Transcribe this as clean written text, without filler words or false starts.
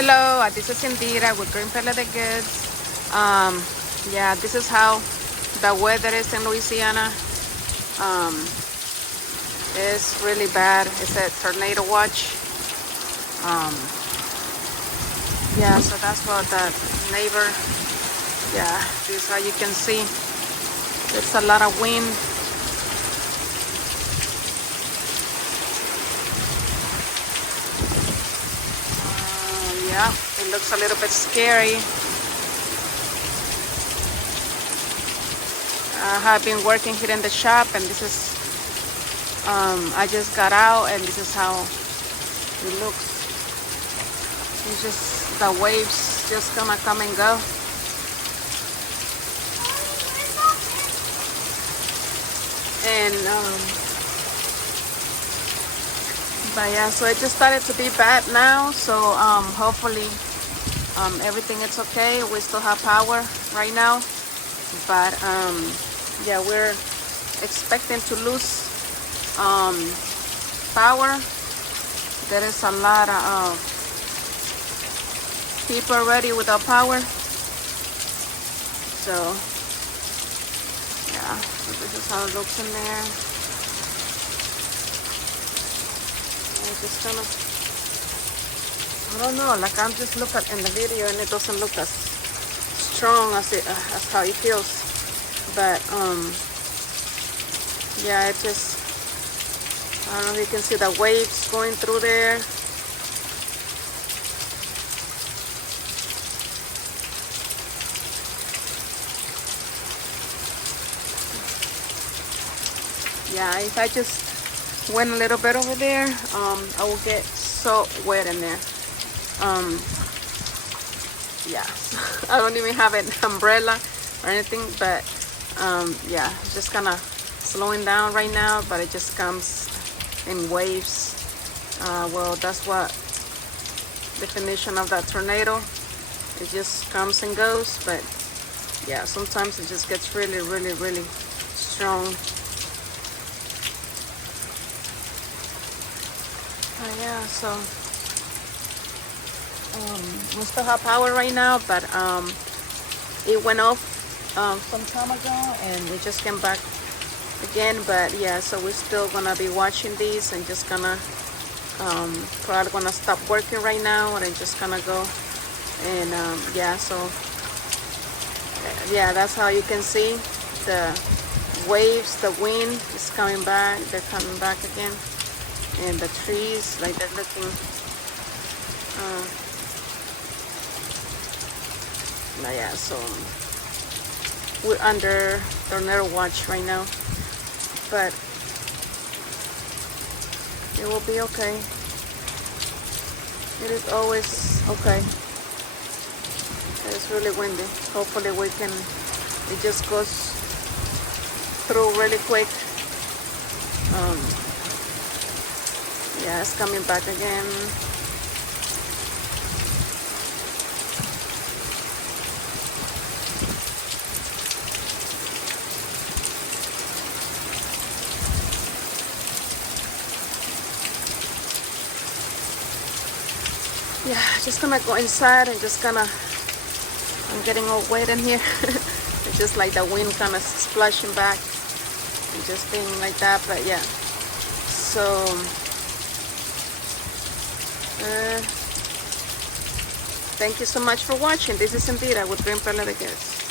Hello, this is Indira with Green Pear Leather Goods. Yeah, this is how the weather is in Louisiana. Um, it's really bad. It's a tornado watch. Um, yeah, so that's what the neighbor. Yeah, this is how you can see. There's a lot of wind. Yeah, it looks a little bit scary. I have been working here in the shop, and this is, I just got out, and this is how it looks. It's just the waves just gonna come and go. And, but yeah, so it just started to be bad now. So hopefully everything is okay. We still have power right now, but yeah, we're expecting to lose power. There is a lot of people already without power. So yeah, so this is how it looks in there. Just kind of, I don't know, like I'm just looking in the video and it doesn't look as strong as how it feels, but yeah, it just, I don't know if you can see the waves going through there. Yeah, if I just went a little bit over there, I will get so wet in there. Yeah, I don't even have an umbrella or anything, but yeah, it's just kind of slowing down right now, but it just comes in waves. Well, that's what definition of that tornado. It just comes and goes, but yeah, sometimes it just gets really, really, really strong. Yeah, so we still have power right now, but it went off some time ago and it just came back again. But yeah, so we're still gonna be watching these and just gonna probably gonna stop working right now and just gonna go and yeah, so yeah, that's how you can see the waves. The wind is coming back, they're coming back again. And the trees, like they're looking yeah, so we're under tornado watch right now, but it will be okay. It is always okay. It's really windy. Hopefully it just goes through really quick. Yeah, it's coming back again. Yeah, just gonna go inside and just gonna, I'm getting all wet in here. It's just like the wind kind of splashing back and just being like that, but yeah. So thank you so much for watching. This is Indira with Green Pear Leather Goods.